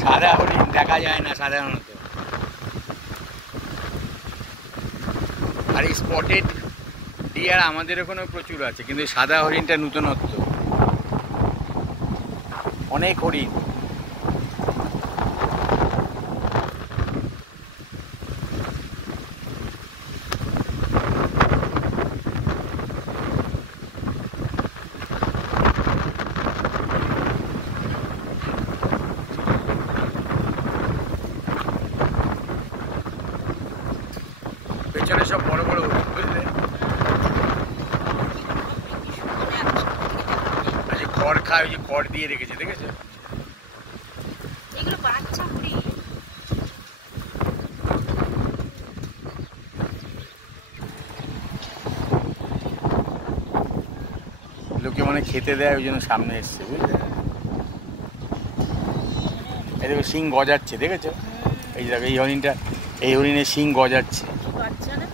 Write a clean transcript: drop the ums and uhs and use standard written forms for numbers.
সাদা হরিণ দেখা যায় না সাধারণত, আর স্পটেড ডিয়ার আমাদের ওখানেও প্রচুর আছে, কিন্তু সাদা হরিণটা নূতনত্ব। অনেক হরিণ, পেছনে সব বড় বড় হরিণ, বুঝলে? আচ্ছা, খড় খায়, ওই যে খড় দিয়ে রেখেছে, দেখেছো? এগুলো বাচ্চা হরিণ। লোকে মানে খেতে দেয়, ওই জন্য সামনে এসছে, বুঝলে? এই দেখো শিং গজাচ্ছে, দেখেছো? এই দেখো এই হরিণটা, এই হরিণের শিং গজাচ্ছে। বাচ্চা না?